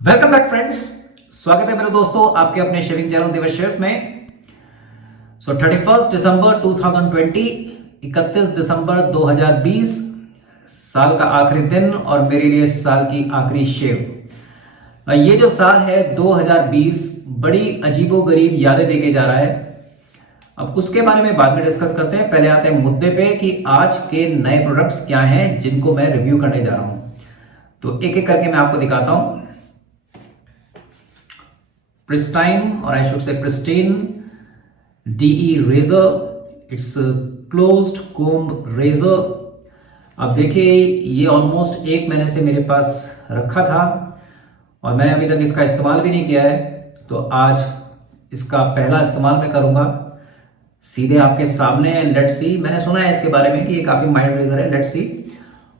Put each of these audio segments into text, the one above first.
Welcome back friends. स्वागत है मेरे दोस्तों आपके अपने शेविंग चैनल दिवस शेयर्स में। 31 दिसंबर 2020, 31 दिसंबर 2020 साल का आखिरी दिन और मेरे लिए साल की आखिरी शेव। ये जो साल है 2020 बड़ी अजीबोगरीब यादें देके जा रहा है। अब उसके बारे में बाद में डिस्कस करते हैं। पहले आते हैं मुद्दे पे कि आज के नए प्रोडक्ट्स क्या हैं जिनको मैं रिव्यू करने जा रहा हूं। तो एक एक करके मैं आपको दिखाता हूं। Pristine, or I should say Pristine DE razor. It's a closed comb razor. अब देखिए ये ऑलमोस्ट एक महीने से मेरे पास रखा था और मैंने अभी तक इसका इस्तेमाल भी नहीं किया है, तो आज इसका पहला इस्तेमाल मैं करूंगा सीधे आपके सामने। लेट्स सी, मैंने सुना है इसके बारे में कि ये काफ़ी माइल्ड रेजर है। Let's see.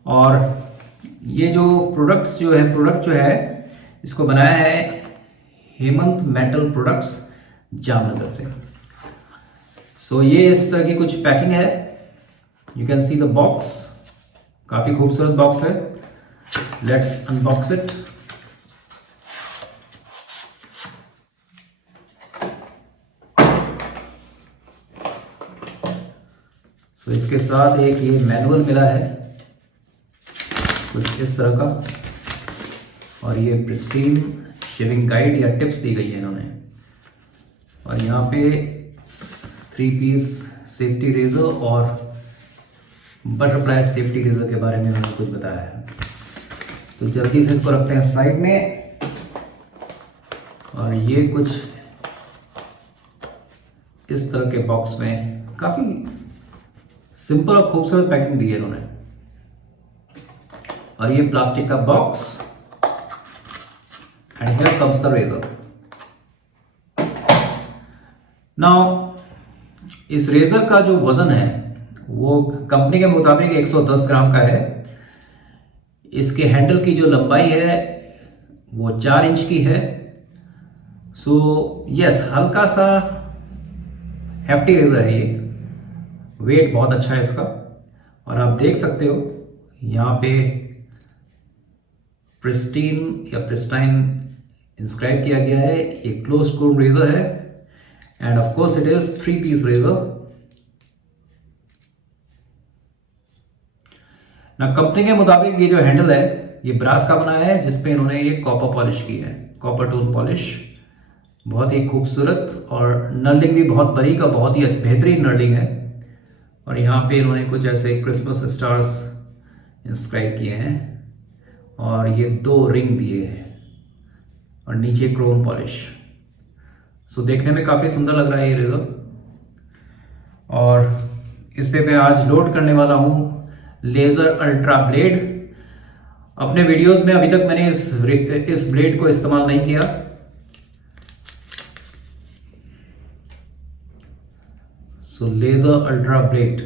और ये जो प्रोडक्ट जो है इसको बनाया है हेमंत मेटल प्रोडक्ट्स जामनगर से। सो ये इस तरह की कुछ पैकिंग है। You can see the box, काफी खूबसूरत बॉक्स है। Let's unbox it. सो इसके साथ एक ये मैनुअल मिला है कुछ इस तरह का, और ये प्रिस्टीन शेविंग गाइड या टिप्स दी गई है इन्होंने। और यहाँ पे 3 पीस सेफ्टी रेजर और बटरफ्लाई सेफ्टी रेजर के बारे में उन्होंने कुछ बताया है। तो जल्दी से इसको रखते हैं साइड में। और ये कुछ इस तरह के बॉक्स में काफी सिंपल और खूबसूरत पैकिंग दी है इन्होंने। और ये प्लास्टिक का box, and here comes the razor. Now इस रेजर का जो वजन है वो कंपनी के मुताबिक 110 ग्राम का है। इसके हैंडल की जो लंबाई है वो 4 इंच की है। सो यस, हल्का सा हेफ्टी रेजर है ये। वेट बहुत अच्छा है इसका। और आप देख सकते हो यहाँ पे प्रिस्टाइन इंस्क्राइब किया गया है। ये क्लोज कोम रेजर है and of course it is 3 piece razor. ना कंपनी के मुताबिक ये जो हैंडल है ये ब्रास का बना है, जिसपे इन्होंने ये कॉपर पॉलिश की है, कॉपर टूल पॉलिश। बहुत ही खूबसूरत और नर्लिंग भी बहुत बारीक और बहुत ही बेहतरीन नर्लिंग है। और यहाँ पे इन्होंने कुछ ऐसे क्रिसमस स्टार्स इंस्क्राइब किए हैं और ये 2 रिंग दिए हैं और नीचे क्रोम पॉलिश। सो देखने में काफ़ी सुंदर लग रहा है ये रेजर। और इस पे मैं आज लोड करने वाला हूँ लेज़र अल्ट्रा ब्लेड। अपने वीडियोस में अभी तक मैंने इस ब्लेड को इस्तेमाल नहीं किया। सो लेज़र अल्ट्रा ब्लेड,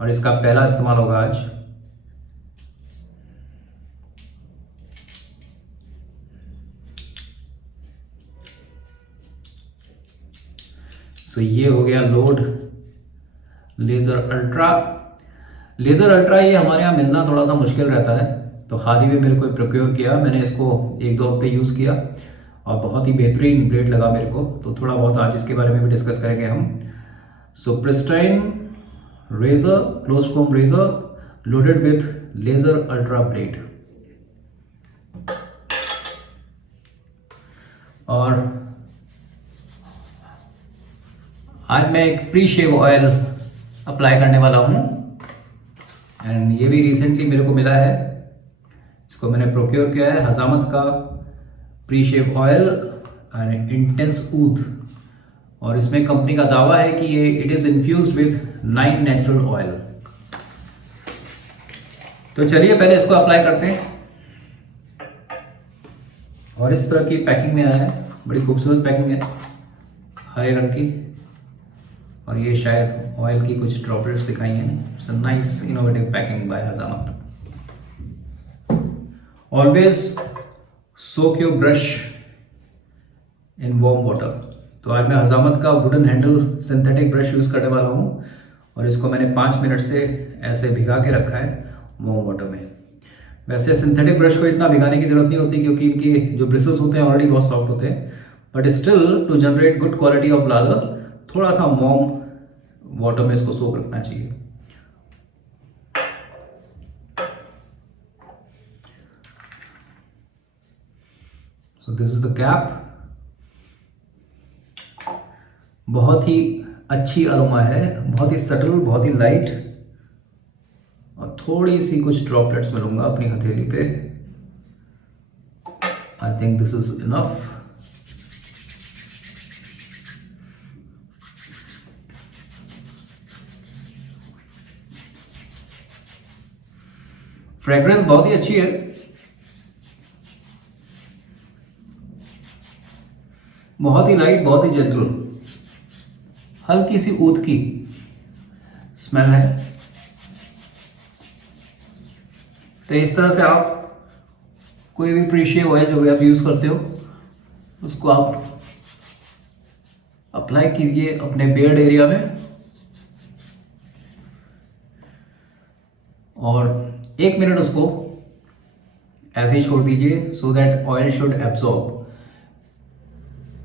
और इसका पहला इस्तेमाल होगा आज। सो ये हो गया load laser ultra. Laser ultra ये हमारे यहाँ मिलना थोड़ा सा मुश्किल रहता है, तो हाल ही में मेरे को प्रोक्योर किया। मैंने इसको 1-2 हफ्ते यूज़ किया और बहुत ही बेहतरीन ब्लेड लगा मेरे को। तो थोड़ा बहुत आज इसके बारे में भी डिस्कस करेंगे हम। So pristine razor, close comb razor loaded with laser ultra blade. और आज मैं एक प्री शेव ऑयल अप्लाई करने वाला हूँ एंड ये भी रिसेंटली मेरे को मिला है। इसको मैंने प्रोक्योर किया है, हजामत का pre shave oil and intense oud. और इसमें कंपनी का दावा है कि ये it is infused with 9 natural oil. तो चलिए पहले इसको अप्लाई करते हैं। और इस तरह की पैकिंग में आया है, बड़ी खूबसूरत पैकिंग है, हरे रंग की। और ये शायद ऑयल की कुछ ड्रॉपलेट्स दिखाई हैं। It's a nice innovative packing by Hajamat. Always soak your brush in warm water. तो आज मैं हजामत का wooden handle synthetic brush use करने वाला हूँ और इसको मैंने 5 मिनट से ऐसे भिगा के रखा है वार्म वाटर में। वैसे सिंथेटिक ब्रश को इतना भिगाने की जरूरत नहीं होती क्योंकि इनके जो ब्रिसल्स होते हैं ऑलरेडी बहुत सॉफ्ट होते हैं, but still to generate good quality of lather थोड़ा सा वार्म वाटर में इसको सोक रखना चाहिए। So this is the cap. बहुत ही अच्छी अरोमा है, बहुत ही सटल, बहुत ही लाइट, और थोड़ी सी कुछ ड्रॉपलेट्स में लूंगा अपनी हथेली पे। I think this is enough. Fragrance बहुत ही अच्छी है, बहुत ही लाइट, बहुत ही जेंटल, हल्की सी ऊद की स्मेल है। तो इस तरह से आप कोई भी प्रीशियम ऑयल जो भी आप यूज करते हो उसको आप अप्लाई कीजिए अपने बियर्ड एरिया में, और 1 मिनट उसको ऐसे ही छोड़ दीजिए so that oil should absorb.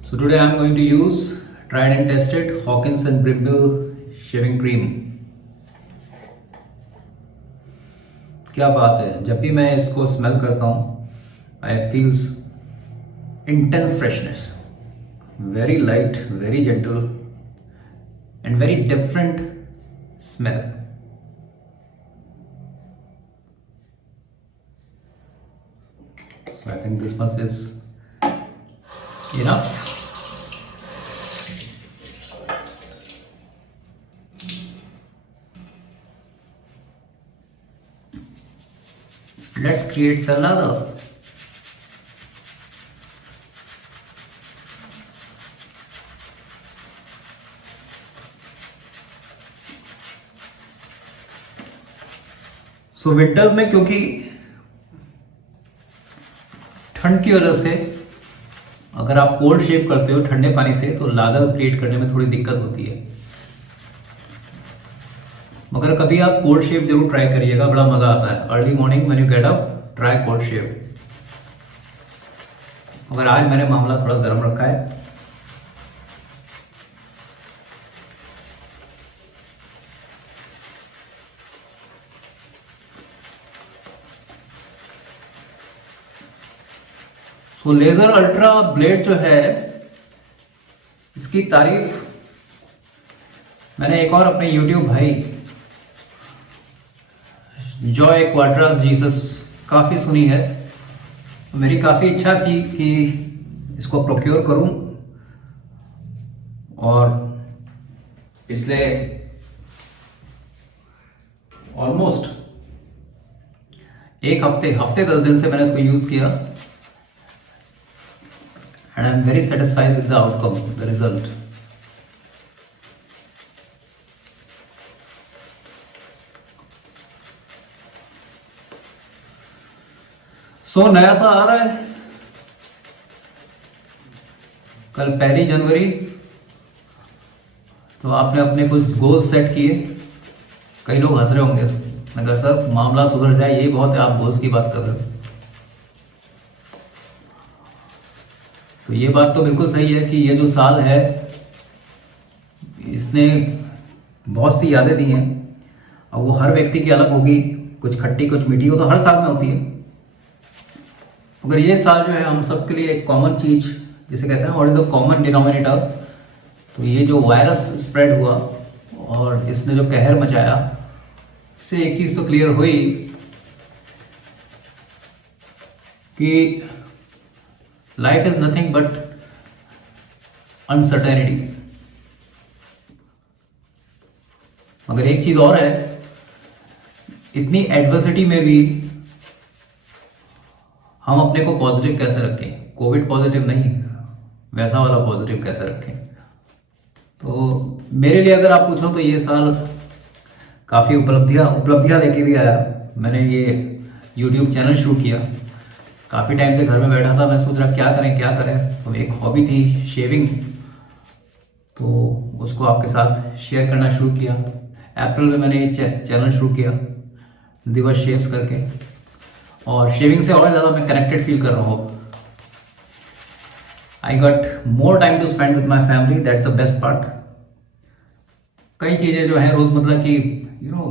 So today I am going to use tried and tested Hawkins and Brimble shaving cream. क्या बात है, जब भी मैं इसको स्मेल करता हूँ I feels intense freshness, very light, very gentle and very different smell. So I think this much is enough. Let's create the lather. So winters में क्योंकि ठंड की वजह से अगर आप कोल्ड शेव करते हो ठंडे पानी से तो लादर क्रिएट करने में थोड़ी दिक्कत होती है, मगर कभी आप कोल्ड शेव जरूर ट्राई करिएगा, बड़ा मजा आता है। Early morning when you get up try cold shave. मगर आज मैंने मामला थोड़ा गर्म रखा है। तो लेजर अल्ट्रा ब्लेड जो है इसकी तारीफ मैंने एक और अपने यूट्यूब भाई जॉय क्वाड्रास जीसस काफी सुनी है। तो मेरी काफी इच्छा थी कि इसको प्रोक्योर करूं, और पिछले ऑलमोस्ट एक हफ्ते 10 दिन से मैंने इसको यूज किया, and I am very satisfied with the outcome, the result. So नया साल आ रहा है, कल 1 जनवरी, तो आपने अपने कुछ गोल सेट किए। कई लोग हंस रहे होंगे, मैं कहा सर मामला सुधर जाए यही बहुत है, आप गोल्स की बात कर रहे हो। तो ये बात तो बिल्कुल सही है कि ये जो साल है इसने बहुत सी यादें दी हैं। अब वो हर व्यक्ति की अलग होगी, कुछ खट्टी कुछ मीठी, वो तो हर साल में होती है। मगर ये साल जो है हम सबके लिए एक कॉमन चीज जिसे कहते हैं what is the common denominator. तो ये जो वायरस स्प्रेड हुआ और इसने जो कहर मचाया, इससे एक चीज तो क्लियर हुई कि life is nothing but uncertainty. मगर एक चीज और है, इतनी एडवर्सिटी में भी हम अपने को पॉजिटिव कैसे रखें, कोविड पॉजिटिव नहीं, वैसा वाला पॉजिटिव कैसे रखें। तो मेरे लिए अगर आप पूछो तो ये साल काफ़ी उपलब्धियां लेके भी आया। मैंने ये यूट्यूब चैनल शुरू किया, काफ़ी टाइम से घर में बैठा था, मैं सोच रहा क्या करें। तो एक हॉबी थी शेविंग, तो उसको आपके साथ शेयर करना शुरू किया। अप्रैल में मैंने ये चैनल शुरू किया दिवस शेव्स करके, और शेविंग से और ज़्यादा मैं कनेक्टेड फील कर रहा हूँ। I got more time to spend with my family, that's the best part. कई चीज़ें जो है रोज़मर्रा की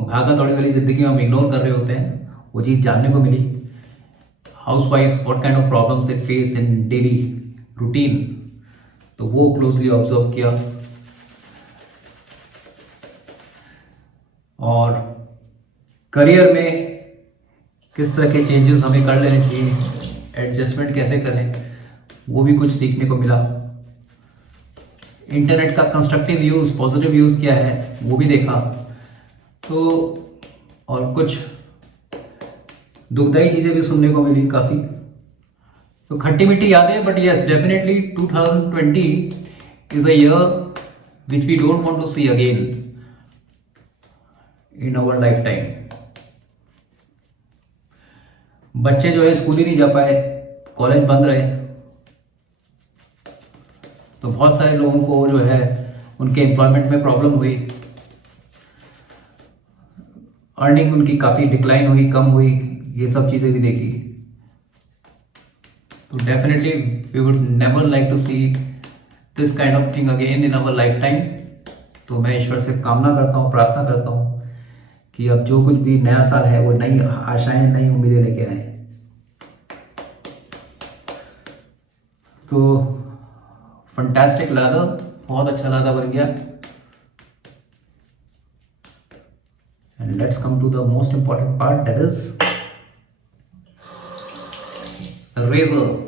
भागा दौड़ी वाली ज़िंदगी में हम इग्नोर कर रहे होते हैं, वो चीज़ जानने को मिली। हाउस वाइफ्स what kind of problems they face in daily routine, तो वो क्लोजली ऑब्जर्व किया। और करियर में किस तरह के चेंजेस हमें कर लेने चाहिए, एडजस्टमेंट कैसे करें, वो भी कुछ सीखने को मिला। इंटरनेट का कंस्ट्रक्टिव यूज़, पॉजिटिव यूज़ क्या है, वो भी देखा। तो और कुछ दुखदाई चीज़ें भी सुनने को मिली काफ़ी। तो खट्टी मीठी यादें, but yes definitely 2020 is a year which we don't want to see again in our life time. बच्चे जो है स्कूल ही नहीं जा पाए, कॉलेज बंद रहे, तो बहुत सारे लोगों को जो है उनके एम्प्लॉयमेंट में प्रॉब्लम हुई, अर्निंग उनकी काफ़ी डिक्लाइन हुई, कम हुई, ये सब चीज़ें भी देखी। तो definitely we would never like to see this kind of thing again in our life time. तो मैं ईश्वर से कामना करता हूँ, प्रार्थना करता हूँ कि अब जो कुछ भी नया साल है वो नई आशाएं, नई उम्मीदें लेके आए। तो फंटास्टिक लगा, बहुत अच्छा लगा बन गया। And let's come to the most important part, that is razor.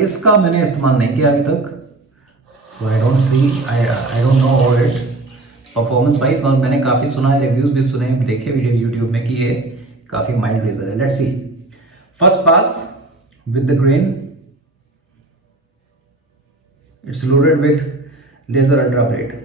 इसका मैंने इस्तेमाल नहीं किया अभी तक, तो I don't know about it performance wise. और मैंने काफ़ी सुना है, रिव्यूज भी सुने हैं, देखे वीडियो यूट्यूब में कि ये काफ़ी माइल्ड रेजर है। Let's see. First pass with the grain, it's loaded with laser ultra blade।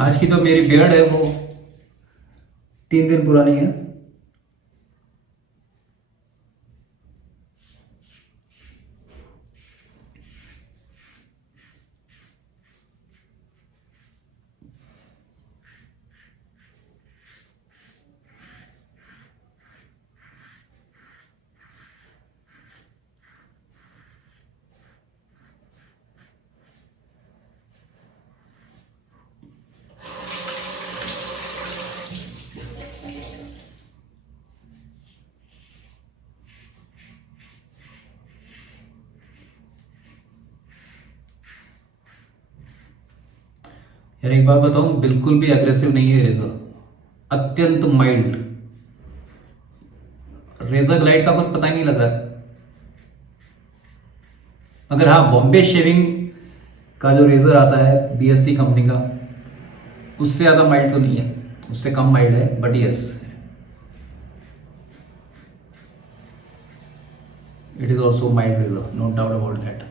आज की तो मेरी बियर्ड है वो 3 दिन पुरानी है। यार एक बात बताऊं, बिल्कुल भी एग्रेसिव नहीं है रेजर, अत्यंत माइल्ड। रेजर ग्लाइड का कुछ पता ही नहीं लग रहा है। अगर हाँ, बॉम्बे शेविंग का जो रेजर आता है BSC कंपनी का, उससे ज़्यादा माइल्ड तो नहीं है, उससे कम माइल्ड है, but yes it is also mild razor, no doubt about that.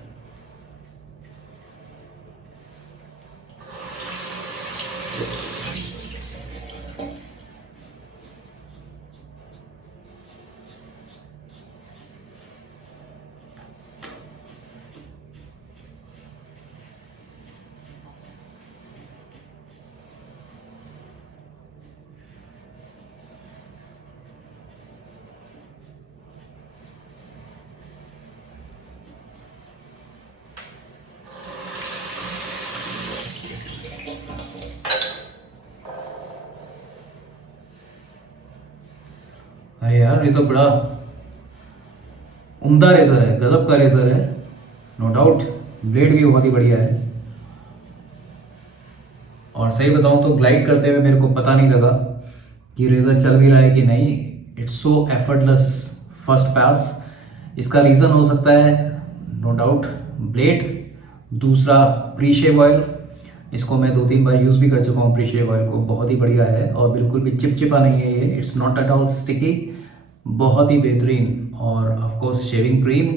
अरे यार, ये तो बड़ा उम्दा रेजर है, गजब का रेजर है, नो डाउट। ब्लेड भी बहुत ही बढ़िया है, और सही बताऊं तो ग्लाइड करते हुए मेरे को पता नहीं लगा कि रेजर चल भी रहा है कि नहीं। It's so effortless first pass. इसका रीज़न हो सकता है नो डाउट ब्लेड, दूसरा प्री शेव ऑयल। इसको मैं 2-3 बार यूज़ भी कर चुका हूँ प्री शेव ऑयल को, बहुत ही बढ़िया है और बिल्कुल भी चिपचिपा नहीं है ये। It's not at all sticky, बहुत ही बेहतरीन। और of course shaving cream,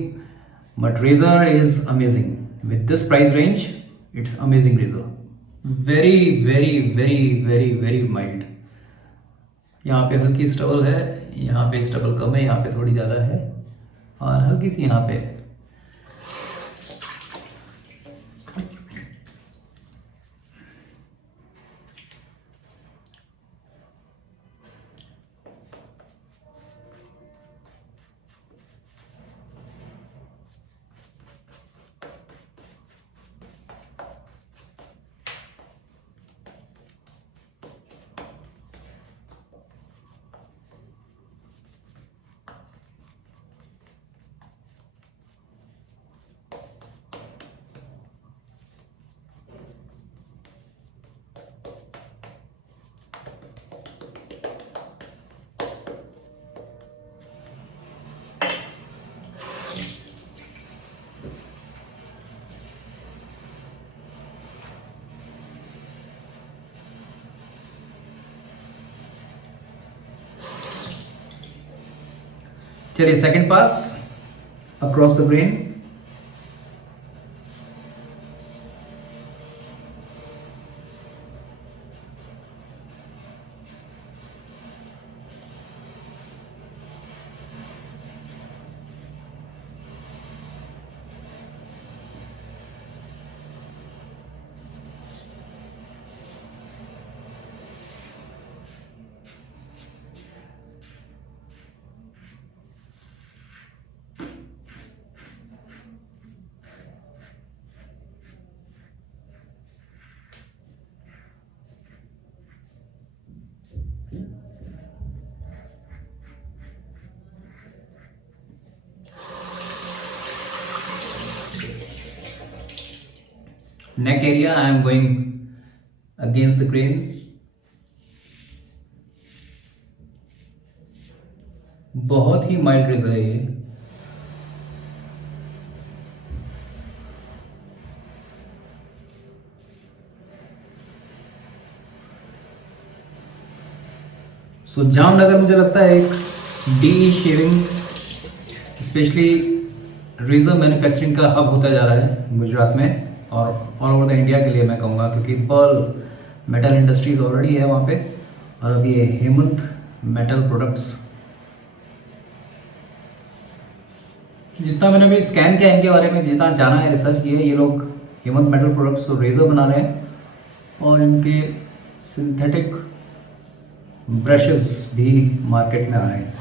but razor is amazing with this price range. It's amazing razor, very very very very very mild. यहाँ पे हल्की स्टबल है, यहाँ पे स्टबल कम है, यहाँ पे थोड़ी ज़्यादा है और हल्की सी यहाँ पे। चलिए second pass across the brain. Neck area I am going against the grain. बहुत ही माइल्ड रेजर है ये। सो जामनगर मुझे लगता है एक D shaving specially razor manufacturing का हब होता जा रहा है गुजरात में और ऑल ओवर द इंडिया के लिए मैं कहूँगा, क्योंकि पर्ल मेटल इंडस्ट्रीज ऑलरेडी है वहाँ पे और अभी ये हेमंत मेटल प्रोडक्ट्स। जितना मैंने अभी स्कैन किया इनके बारे में, जितना जाना है, रिसर्च की है, ये लोग हेमंत मेटल प्रोडक्ट्स तो रेजर बना रहे हैं और इनके सिंथेटिक ब्रशेस भी मार्केट में आ रहे हैं।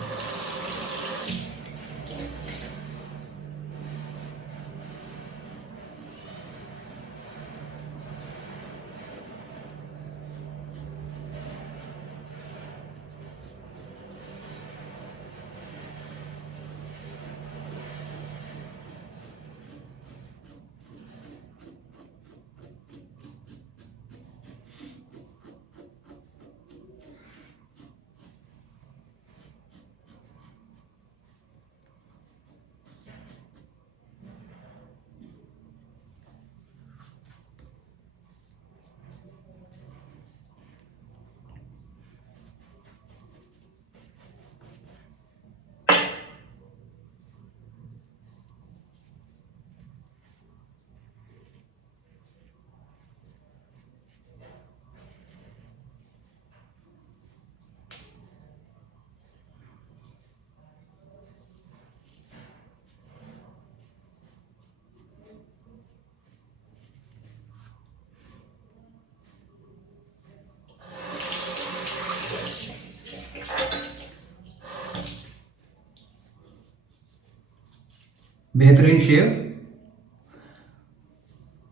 बेहतरीन शेव,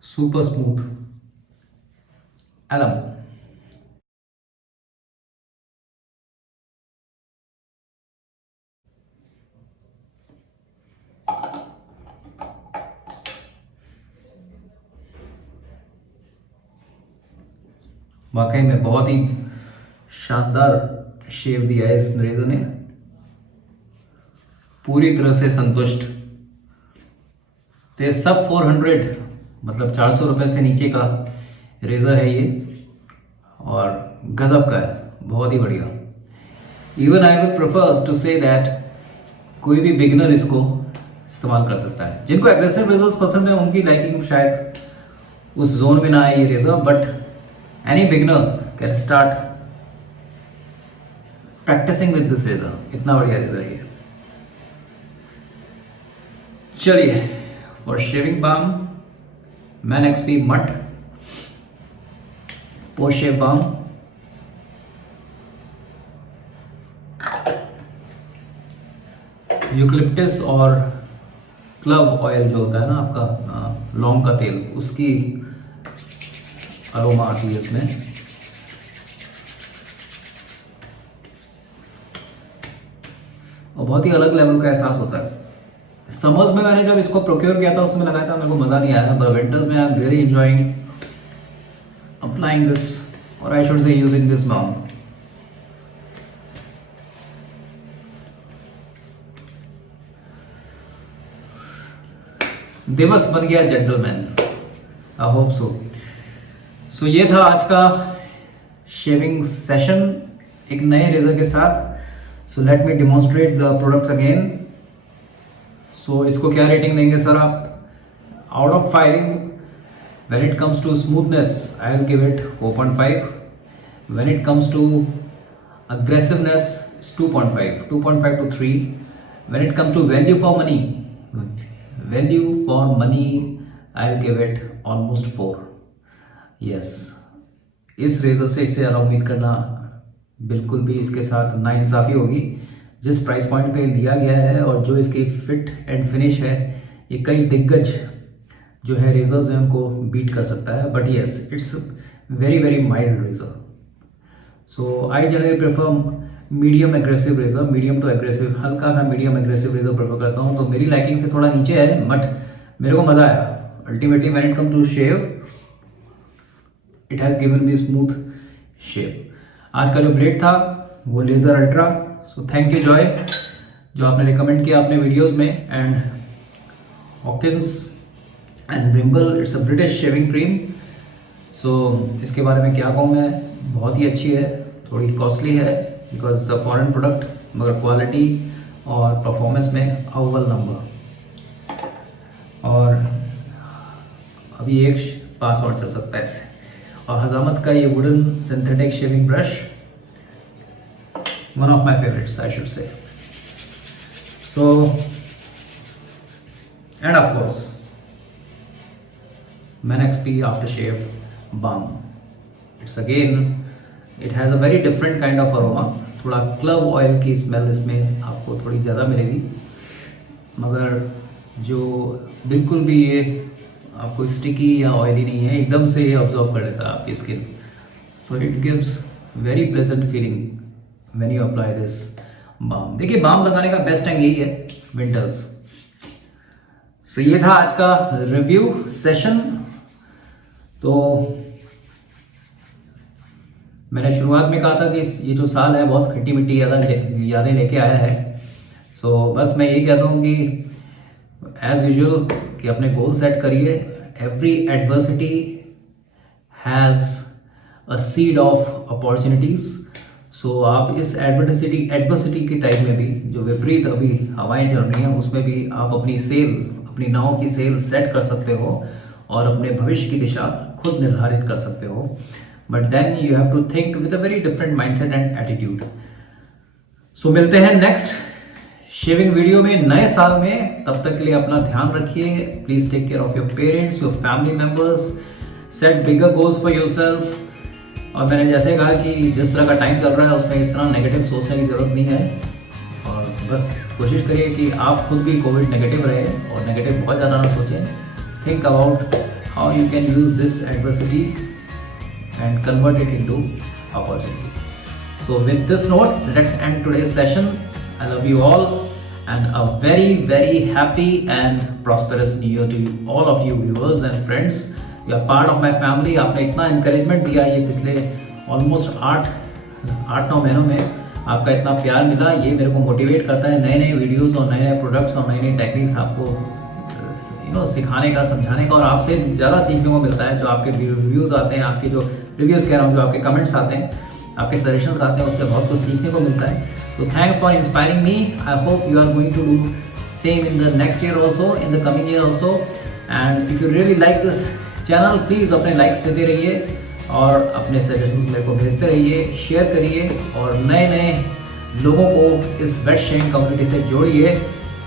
सुपर स्मूथ एलम। वाकई में बहुत ही शानदार शेव दिया है इस रेजर ने, पूरी तरह से संतुष्ट। तो ये सब 400 मतलब 400 रुपये से नीचे का रेजर है ये, और गजब का है, बहुत ही बढ़िया। Even I would prefer to say that कोई भी बिगिनर इसको इस्तेमाल कर सकता है। जिनको एग्रेसिव रेजर्स पसंद है उनकी लाइकिंग शायद उस जोन में ना आए ये razor, but any beginner can start practising with this razor. इतना बढ़िया रेजर है ये। चलिए, for shaving balm Man XP matte post shave balm. Eucalyptus और क्लव ऑयल जो होता है ना आपका लौंग का तेल, उसकी अरोमा आती है इसमें। और बहुत ही अलग लेवल का एहसास होता है। समर्स में मैंने जब इसको प्रोक्योर किया था उसमें लगाया था, मेरे को मज़ा नहीं आया, बट विंटर्स में I am really enjoying applying this, और I should say using this balm. दिवस बन गया जेंटलमैन, आई होप सो। सो ये था आज का शेविंग सेशन एक नए रेजर के साथ। So let me demonstrate the products again. So इसको क्या रेटिंग देंगे सर आप? Out of 5 when it comes to smoothness I will give it 4.5। When it comes to aggressiveness 2.5 to 3। When it comes to value for money I will give it almost 4। Yes, इस razor से इससे ज़्यादा उम्मीद करना बिल्कुल भी इसके साथ नाइंसाफ़ी होगी। जिस प्राइस पॉइंट पे दिया गया है और जो इसकी फिट एंड फिनिश है, ये कई दिग्गज जो है रेजर्स हैं उनको बीट कर सकता है। But yes, it's very very mild razor. So I generally prefer medium aggressive razor, medium to aggressive, हल्का सा मीडियम एग्रेसिव रेजर प्रेफर करता हूँ। तो मेरी लाइकिंग से थोड़ा नीचे है, बट मेरे को मज़ा आया। Ultimately when it come to shave it has given me smooth shape. आज का जो ब्लेड था वो laser ultra. So thank you Joy, जो आपने रिकमेंड किया अपने वीडियोस में। And Hawkins and Brimble, it's a British shaving cream. So इसके बारे में क्या कहूँ मैं, बहुत ही अच्छी है, थोड़ी कॉस्टली है बिकॉज द फॉरेन प्रोडक्ट, मगर क्वालिटी और परफॉर्मेंस में अव्वल नंबर। और अभी एक पास और चल सकता है इससे। और हजामत का ये wooden synthetic shaving brush, one of my favourites I should say. So and of course Man XP after shave balm. It's again, it has a very different kind of aroma. थोड़ा क्लव ऑयल की smell इसमें आपको थोड़ी ज़्यादा मिलेगी, मगर जो बिल्कुल भी ये आपको स्टिकी या ऑयली नहीं है, एकदम से ये ऑब्जॉर्व कर लेता है आपकी skin. So it gives very pleasant feeling when you apply this balm. देखिए, बाम लगाने का बेस्ट टाइम यही है, विंटर्स। सो ये था आज का रिव्यू सेशन। तो मैंने शुरुआत में कहा था कि ये जो साल है बहुत खट्टी मिट्टी यादें लेके आया है। सो बस मैं यही कहता हूँ कि एज यूजुअल कि अपने गोल सेट करिए। Every adversity has a seed of opportunities. So आप इस एडवर्सिटी के टाइम में भी, जो विपरीत अभी हवाएं चल रही हैं, उसमें भी आप अपनी नाव की सेल सेट कर सकते हो और अपने भविष्य की दिशा खुद निर्धारित कर सकते हो। But then you have to think with a very different mindset and attitude. So मिलते हैं नेक्स्ट शेविंग वीडियो में नए साल में। तब तक के लिए अपना ध्यान रखिए। Please take care of your parents, your family members, set bigger goals for yourself. और मैंने जैसे कहा कि जिस तरह का टाइम चल रहा है उसमें इतना नेगेटिव सोचने की जरूरत नहीं है। और बस कोशिश करिए कि आप खुद भी कोविड नेगेटिव रहे और नेगेटिव बहुत ज़्यादा ना सोचें। Think about how you can use this adversity and convert it into opportunity. So with this note, let's end today's session. I love you all and a very very happy and prosperous new year to you, all of you viewers and friends. You are part of my family. आपने इतना encouragement दिया ये पिछले almost 8-9 महीनों में, आपका इतना प्यार मिला, ये मेरे को मोटिवेट करता है नए नए वीडियोस और नए नए प्रोडक्ट्स और नई नई टेक्निक्स आपको सिखाने का, समझाने का, और आपसे ज़्यादा सीखने को मिलता है। जो आपके रिव्यूज़ आते हैं, आपके जो रिव्यूज़ कह रहा हूँ, जो आपके कमेंट्स आते हैं, आपके सजेशंस आते हैं, उससे बहुत कुछ सीखने को मिलता है। तो thanks for inspiring me. I hope you are going to do same in the next year also, in the coming year also. And if you really like this channel, please अपने लाइक्स देते रहिए और अपने suggestions मेरे को भेजते रहिए, share करिए और नए नए लोगों को इस वेट शेविंग कम्युनिटी से जोड़िए,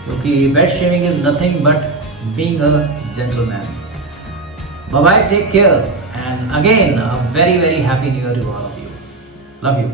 क्योंकि wet shaving is nothing but being a gentleman. Bye bye, take care, and again a very very happy new year to all of you. Love you.